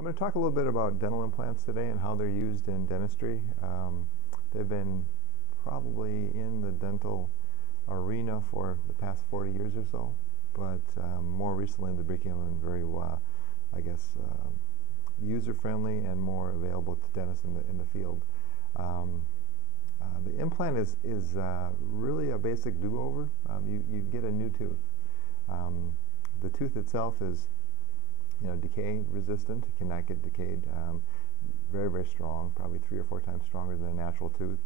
I'm going to talk a little bit about dental implants today and how they're used in dentistry. They've been probably in the dental arena for the past 40 years or so, but more recently they're becoming very, user-friendly and more available to dentists in the field. The implant is really a basic do-over. You get a new tooth. The tooth itself is decay resistant. It cannot get decayed. Very, very strong, probably 3 or 4 times stronger than a natural tooth.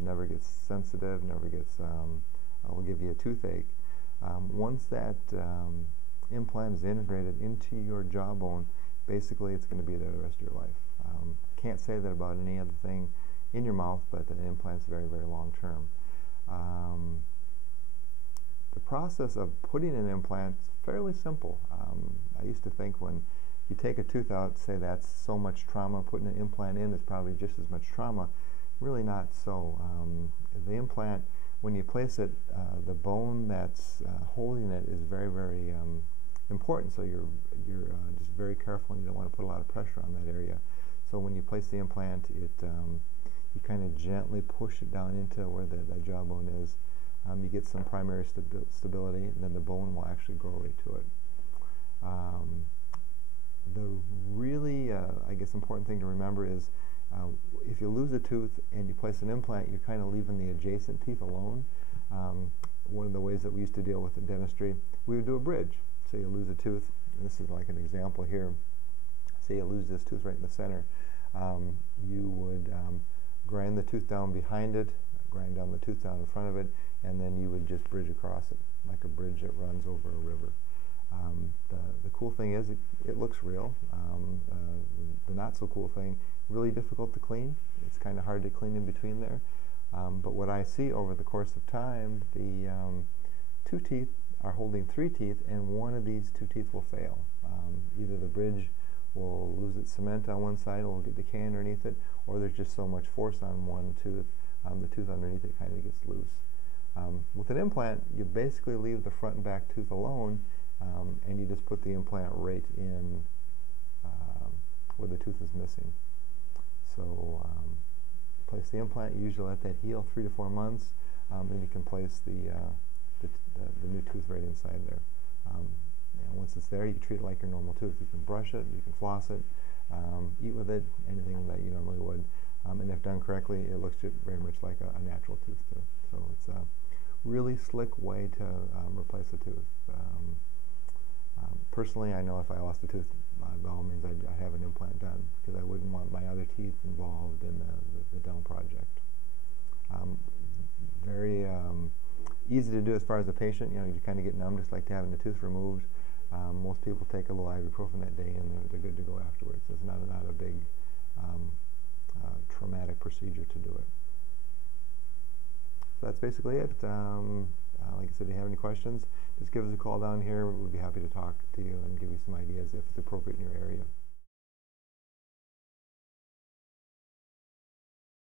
Never gets sensitive, never gets, will give you a toothache. Once that implant is integrated into your jawbone, basically it's going to be there the rest of your life. Can't say that about any other thing in your mouth, but an implant's very, very long term. The process of putting an implant is fairly simple. I used to think when you take a tooth out, say that's so much trauma. Putting an implant in is probably just as much trauma. Really not so. The implant, when you place it, the bone that's holding it is very, very important. So you're just very careful, and you don't want to put a lot of pressure on that area. So when you place the implant, you kind of gently push it down into where the jawbone is. You get some primary stability, and then the bone will actually grow right to it. The really, important thing to remember is if you lose a tooth and you place an implant, you're kind of leaving the adjacent teeth alone. One of the ways that we used to deal with in dentistry, we would do a bridge. So you lose a tooth, and this is like an example here. Say you lose this tooth right in the center. You would grind the tooth down behind it, grind down the tooth down in front of it, and then you would just bridge across it, like a bridge that runs over a river. The cool thing is it looks real. The not so cool thing, really difficult to clean. It's kind of hard to clean in between there. But what I see over the course of time, the 2 teeth are holding 3 teeth, and one of these 2 teeth will fail. Either the bridge will lose its cement on one side, or will get decay underneath it, or there's just so much force on one tooth, the tooth underneath it kind of gets loose. With an implant, you basically leave the front and back tooth alone, and you just put the implant right in where the tooth is missing. So place the implant, you usually let that heal 3 to 4 months, then you can place the new tooth right inside there. And once it's there, you can treat it like your normal tooth. You can brush it, you can floss it, eat with it, anything that you normally would. And if done correctly, it looks very much like a natural tooth too. So it's a really slick way to replace a tooth. Personally, I know if I lost a tooth, by all means, I'd have an implant done, because I wouldn't want my other teeth involved in the dental project. Very easy to do as far as the patient. You kind of get numb, just like having the tooth removed. Most people take a little ibuprofen that day, and they're good to go afterwards. It's not a big traumatic procedure to do it. So that's basically it. Like I said, if you have any questions, just give us a call down here. We'd be happy to talk to you and give you some ideas if it's appropriate in your area.